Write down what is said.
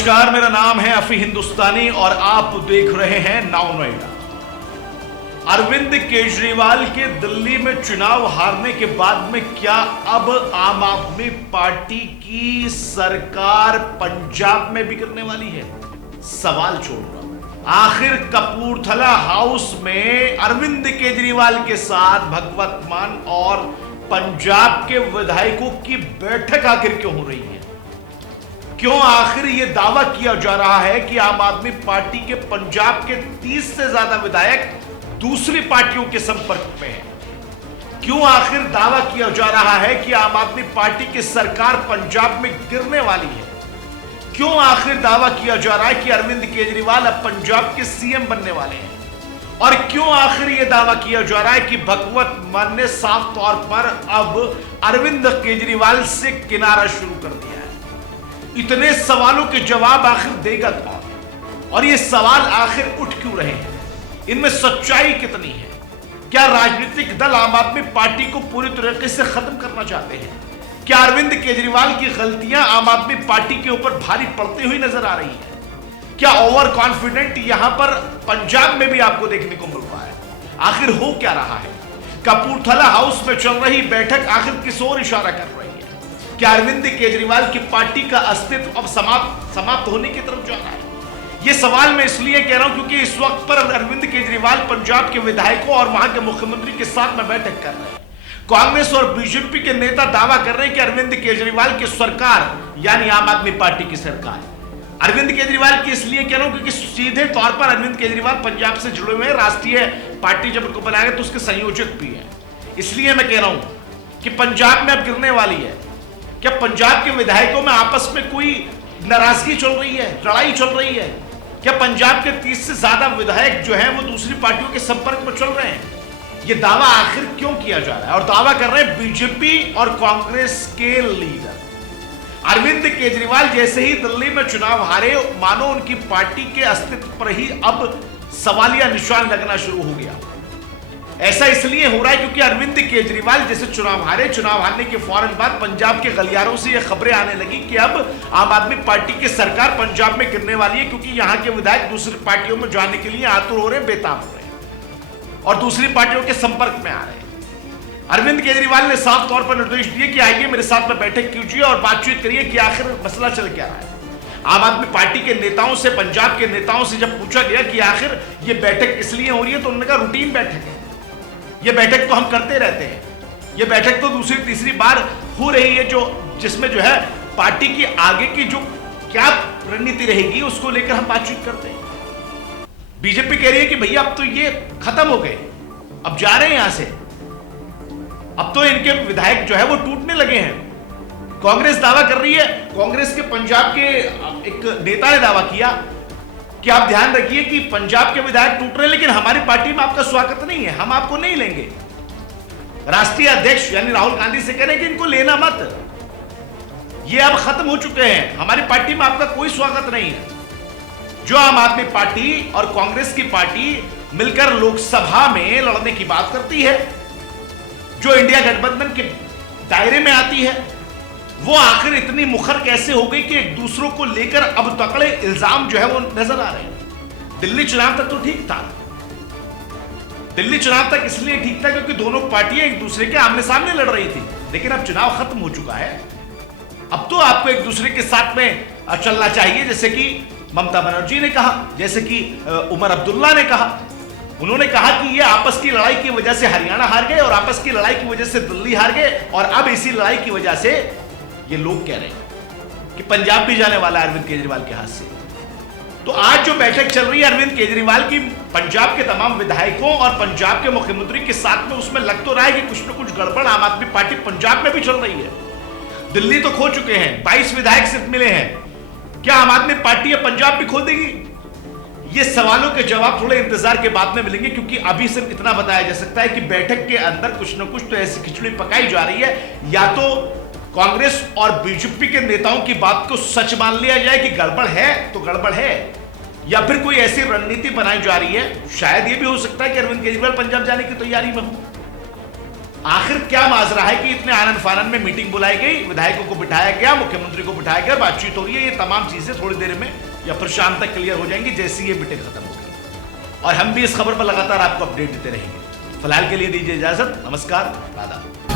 नमस्कार, मेरा नाम है अफी हिंदुस्तानी और आप देख रहे हैं नाउ नोएडा। अरविंद केजरीवाल के दिल्ली में चुनाव हारने के बाद में क्या अब आम आदमी पार्टी की सरकार पंजाब में भी गिरने वाली है? सवाल छोड़ रहा हूं। आखिर कपूरथला हाउस में अरविंद केजरीवाल के साथ भगवत मान और पंजाब के विधायकों की बैठक आखिर क्यों हो रही है? क्यों आखिर यह दावा किया जा रहा है कि आम आदमी पार्टी के पंजाब के 30 से ज्यादा विधायक दूसरी पार्टियों के संपर्क में हैं? क्यों आखिर दावा किया जा रहा है कि आम आदमी पार्टी की सरकार पंजाब में गिरने वाली है? क्यों आखिर दावा किया जा रहा है कि अरविंद केजरीवाल अब पंजाब के सीएम बनने वाले हैं? और क्यों आखिर यह दावा किया जा रहा है कि भगवत मान ने साफ तौर पर अब अरविंद केजरीवाल से किनारा शुरू कर दिया है? इतने सवालों के जवाब आखिर देगा कौन? और ये सवाल आखिर उठ क्यों रहे हैं? इनमें सच्चाई कितनी है? क्या राजनीतिक दल आम आदमी पार्टी को पूरी तरीके से खत्म करना चाहते हैं? क्या अरविंद केजरीवाल की गलतियां आम आदमी पार्टी के ऊपर भारी पड़ती हुई नजर आ रही है? क्या ओवर कॉन्फिडेंट यहां पर पंजाब में भी आपको देखने को मिल रहा है? आखिर हो क्या रहा है? कपूरथला हाउस में चल रही बैठक आखिर किस ओर इशारा कर रही है? क्या अरविंद केजरीवाल की पार्टी का अस्तित्व अब समाप्त होने की तरफ जा रहा है? यह सवाल मैं इसलिए कह रहा हूं क्योंकि इस वक्त पर अरविंद केजरीवाल पंजाब के विधायकों और वहां के मुख्यमंत्री के साथ में बैठक कर रहे हैं। कांग्रेस और बीजेपी के नेता दावा कर रहे हैं कि अरविंद केजरीवाल की सरकार यानी आम आदमी पार्टी की सरकार, अरविंद केजरीवाल की इसलिए कह रहा हूं क्योंकि सीधे तौर पर अरविंद केजरीवाल पंजाब से जुड़े हुए हैं। राष्ट्रीय पार्टी जब उनको बनाया तो उसके संयोजक भी है। इसलिए मैं कह रहा हूं कि पंजाब में अब गिरने वाली है। क्या पंजाब के विधायकों में आपस में कोई नाराजगी चल रही है, लड़ाई चल रही है? क्या पंजाब के 30 से ज्यादा विधायक जो हैं वो दूसरी पार्टियों के संपर्क में चल रहे हैं? ये दावा आखिर क्यों किया जा रहा है? और दावा कर रहे हैं बीजेपी और कांग्रेस के लीडर। अरविंद केजरीवाल जैसे ही दिल्ली में चुनाव हारे, मानो उनकी पार्टी के अस्तित्व पर ही अब सवालिया निशान लगना शुरू हो गया। ऐसा इसलिए हो रहा है क्योंकि अरविंद केजरीवाल जैसे चुनाव हारने के फौरन बाद पंजाब के गलियारों से यह खबरें आने लगी कि अब आम आदमी पार्टी की सरकार पंजाब में गिरने वाली है, क्योंकि यहां के विधायक दूसरी पार्टियों में जाने के लिए आतुर हो रहे हैं, बेताब हो रहे हैं और दूसरी पार्टियों के संपर्क में आ रहे हैं। अरविंद केजरीवाल ने साफ तौर पर निर्देश दिए कि आइए मेरे साथ में बैठक कीजिए और बातचीत करिए कि आखिर मसला चल क्या रहा है। आम आदमी पार्टी के नेताओं से, पंजाब के नेताओं से जब पूछा गया कि आखिर यह बैठक इसलिए हो रही है तो उन्होंने कहा रूटीन बैठक है, ये बैठक तो हम करते रहते हैं। ये बैठक तो दूसरी तीसरी बार हो रही है जिसमें जो है पार्टी की आगे की जो क्या रणनीति रहेगी उसको लेकर हम बातचीत करते हैं। बीजेपी कह रही है कि भैया अब तो ये खत्म हो गए, अब जा रहे हैं यहां से, अब तो इनके विधायक जो है वो टूटने लगे हैं। कांग्रेस दावा कर रही है, कांग्रेस के पंजाब के एक नेता ने दावा किया कि आप ध्यान रखिए कि पंजाब के विधायक टूट रहे हैं लेकिन हमारी पार्टी में आपका स्वागत नहीं है, हम आपको नहीं लेंगे। राष्ट्रीय अध्यक्ष यानी राहुल गांधी से कह रहे हैं कि इनको लेना मत, ये अब खत्म हो चुके हैं, हमारी पार्टी में आपका कोई स्वागत नहीं है। जो आम आदमी पार्टी और कांग्रेस की पार्टी मिलकर लोकसभा में लड़ने की बात करती है, जो इंडिया गठबंधन के दायरे में आती है, वो आखिर इतनी मुखर कैसे हो गई कि एक दूसरों को लेकर अब तकड़े इल्जाम जो है वो नजर आ रहे हैं। दिल्ली चुनाव तक तो ठीक था, दिल्ली चुनाव तक इसलिए ठीक था क्योंकि दोनों पार्टियां एक दूसरे के आमने सामने लड़ रही थी, लेकिन अब चुनाव खत्म हो चुका है। अब तो आपको एक दूसरे के साथ में चलना चाहिए, जैसे कि ममता बनर्जी ने कहा, जैसे कि उमर अब्दुल्ला ने कहा। उन्होंने कहा कि ये आपस की लड़ाई की वजह से हरियाणा हार गए और आपस की लड़ाई की वजह से दिल्ली हार गए, और अब इसी लड़ाई की वजह से ये लोग कह रहे हैं कि पंजाब भी जाने वाला है अरविंद केजरीवाल के हाथ से। तो आज जो बैठक चल रही है अरविंद केजरीवाल की पंजाब के तमाम विधायकों और पंजाब के मुख्यमंत्री के साथ में, उसमें लग तो रहा है कि कुछ ना कुछ गड़बड़ आम आदमी पार्टी पंजाब में भी चल रही है। दिल्ली तो खो चुके हैं, 22 विधायक सिर्फ मिले हैं, क्या आम आदमी पार्टी पंजाब भी खो देगी? ये सवालों के जवाब थोड़े इंतजार के बाद में मिलेंगे, क्योंकि अभी सिर्फ इतना बताया जा सकता है कि बैठक के अंदर कुछ ना कुछ तो ऐसी खिचड़ी पकाई जा रही है, या तो कांग्रेस और बीजेपी के नेताओं की बात को सच मान लिया जाए कि गड़बड़ है तो गड़बड़ है, या फिर कोई ऐसी रणनीति बनाई जा रही है। शायद यह भी हो सकता है कि अरविंद केजरीवाल पंजाब जाने की तैयारी में हो। आखिर क्या माजरा है कि इतने आनंद फानन में मीटिंग बुलाई गई, विधायकों को बिठाया गया, मुख्यमंत्री को बिठाया गया, बातचीत हो रही है। ये तमाम चीजें थोड़ी देर में या फिर शाम तक क्लियर हो जाएंगी जैसी ये मीटिंग खत्म होगी, और हम भी इस खबर पर लगातार आपको अपडेट देते रहेंगे। फिलहाल के लिए दीजिए इजाजत, नमस्कार, आदाब।